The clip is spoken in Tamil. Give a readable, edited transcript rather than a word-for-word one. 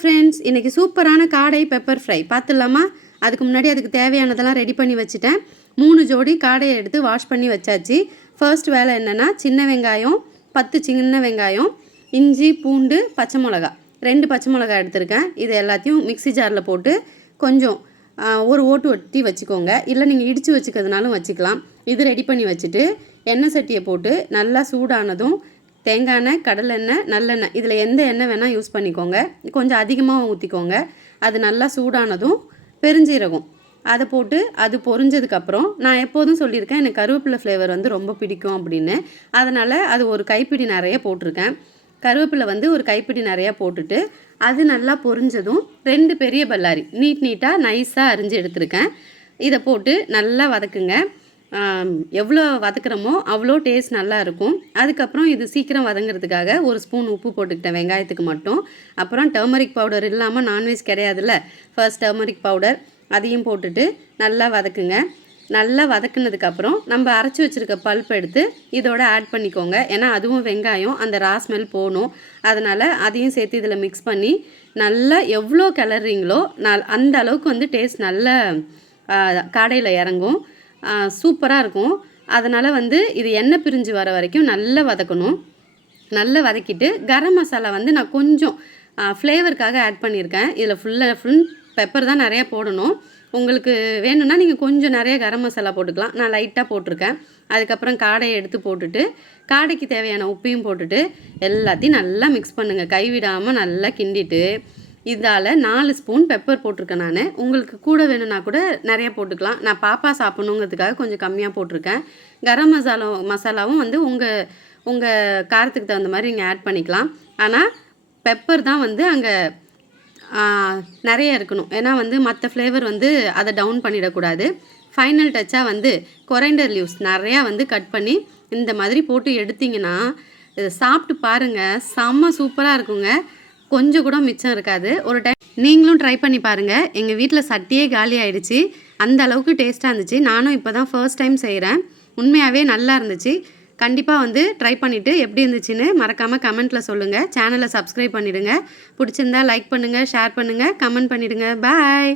ஃப்ரெண்ட்ஸ், இன்றைக்கி சூப்பரான காடை பெப்பர் ஃப்ரை பார்த்துடலாமா? அதுக்கு முன்னாடி அதுக்கு தேவையானதெல்லாம் ரெடி பண்ணி வச்சுட்டேன். 3 ஜோடி காடையை எடுத்து வாஷ் பண்ணி வச்சாச்சு. ஃபர்ஸ்ட் வேலை என்னென்னா, சின்ன வெங்காயம் 10 சின்ன வெங்காயம், இஞ்சி பூண்டு பச்சை மிளகா 2 பச்சை மிளகா எடுத்திருக்கேன். இது எல்லாத்தையும் மிக்ஸி ஜாரில் போட்டு கொஞ்சம் ஒரு ஓட்டு ஒட்டி வச்சுக்கோங்க. இல்லை நீங்கள் இடித்து வச்சுக்கிறதுனாலும் வச்சுக்கலாம். இது ரெடி பண்ணி வச்சுட்டு எண்ணெய் சட்டியை போட்டு நல்லா சூடானதும் தேங்காய் எண்ணெய், கடலெண்ணெய், நல்லெண்ணெய் இதில் எந்த எண்ணெய் வேணால் யூஸ் பண்ணிக்கோங்க. கொஞ்சம் அதிகமாக ஊற்றிக்கோங்க. அது நல்லா சூடானதும் பெருஞ்சீரகம் அதை போட்டு அது பொரிஞ்சதுக்கப்புறம், நான் எப்போதும் சொல்லியிருக்கேன் எனக்கு கருவேப்பிலை ஃப்ளேவர் வந்து ரொம்ப பிடிக்கும் அப்படின்னு. அதனால் அது ஒரு கைப்பிடி நிறைய போட்டிருக்கேன். கருவேப்பிலை வந்து ஒரு கைப்பிடி நிறையா போட்டுட்டு அது நல்லா பொரிஞ்சதும் 2 பெரிய பல்லாரி நீட்டாக நைஸாக அரிஞ்சு எடுத்துருக்கேன். இதை போட்டு நல்லா வதக்குங்க. எவ்வளோ வதக்குறோமோ அவ்வளோ டேஸ்ட் நல்லா இருக்கும். அதுக்கப்புறம் இது சீக்கிரம் வதங்கிறதுக்காக 1 ஸ்பூன் உப்பு போட்டுக்கிட்டேன் வெங்காயத்துக்கு மட்டும். அப்புறம் டர்மரிக் பவுடர் இல்லாமல் நான்வெஜ் கிடையாதுல்ல, ஃபர்ஸ்ட் டர்மரிக் பவுடர் அதையும் போட்டுட்டு நல்லா வதக்குங்க. நல்லா வதக்குனதுக்கப்புறம் நம்ம அரைச்சி வச்சுருக்க பல்ப் எடுத்து இதோட ஆட் பண்ணிக்கோங்க. ஏன்னா அதுவும் வெங்காயம் அந்த ரா ஸ்மெல் போகணும். அதனால் அதையும் சேர்த்து இதில் மிக்ஸ் பண்ணி நல்லா எவ்வளோ கிளறீங்களோ அந்த அளவுக்கு வந்து டேஸ்ட் நல்ல காடையில் இறங்கும். சூப்பராக இருக்கும். அதனால் வந்து இது எண்ணெய் பிரிஞ்சு வர வரைக்கும் நல்லா வதக்கணும். நல்லா வதக்கிட்டு கரம் மசாலா வந்து நான் கொஞ்சம் ஃப்ளேவருக்காக ஆட் பண்ணியிருக்கேன். இதில் ஃபுல் பெப்பர் தான் நிறையா போடணும். உங்களுக்கு வேணும்னா நீங்கள் கொஞ்சம் நிறைய கரம் மசாலா போட்டுக்கலாம். நான் லைட்டாக போட்டிருக்கேன். அதுக்கப்புறம் காடையை எடுத்து போட்டுட்டு காடைக்கு தேவையான உப்பையும் போட்டுட்டு எல்லாத்தையும் நல்லா மிக்ஸ் பண்ணுங்கள். கைவிடாமல் நல்லா கிண்டிட்டு இதால் 4 ஸ்பூன் பெப்பர் போட்டிருக்கேன் நான். உங்களுக்கு கூட வேணும்னா கூட நிறையா போட்டுக்கலாம். நான் பாப்பா சாப்பிட்ணுங்கிறதுக்காக கொஞ்சம் கம்மியாக போட்டிருக்கேன். கரம் மசாலாவும் வந்து உங்கள் காரத்துக்கு தகுந்த மாதிரி நீங்கள் ஆட் பண்ணிக்கலாம். ஆனால் பெப்பர் தான் வந்து அங்கே நிறைய இருக்கணும். ஏன்னா வந்து மற்ற ஃப்ளேவர் வந்து அதை டவுன் பண்ணிடக்கூடாது. ஃபைனல் டச்சாக வந்து கொரைண்டர் லீவ்ஸ் நிறையா வந்து கட் பண்ணி இந்த மாதிரி போட்டு எடுத்திங்கன்னா இதை சாப்பிட்டு பாருங்கள். செம்ம சூப்பராக இருக்குங்க. கொஞ்சம் கூட மிச்சம் இருக்காது. ஒரு டைம் நீங்களும் ட்ரை பண்ணி பாருங்கள். எங்கள் வீட்டில் சட்டியே காலி ஆகிடுச்சு. அந்த அளவுக்கு டேஸ்ட்டாக இருந்துச்சு. நானும் இப்போ தான் ஃபர்ஸ்ட் டைம் செய்கிறேன். உண்மையாகவே நல்லா இருந்துச்சு. கண்டிப்பாக வந்து ட்ரை பண்ணிவிட்டு எப்படி இருந்துச்சுன்னு மறக்காமல் கமெண்ட்டில் சொல்லுங்கள். சேனலை சப்ஸ்கிரைப் பண்ணிவிடுங்க. பிடிச்சிருந்தா லைக் பண்ணுங்கள், ஷேர் பண்ணுங்கள், கமெண்ட் பண்ணிவிடுங்க. பாய்.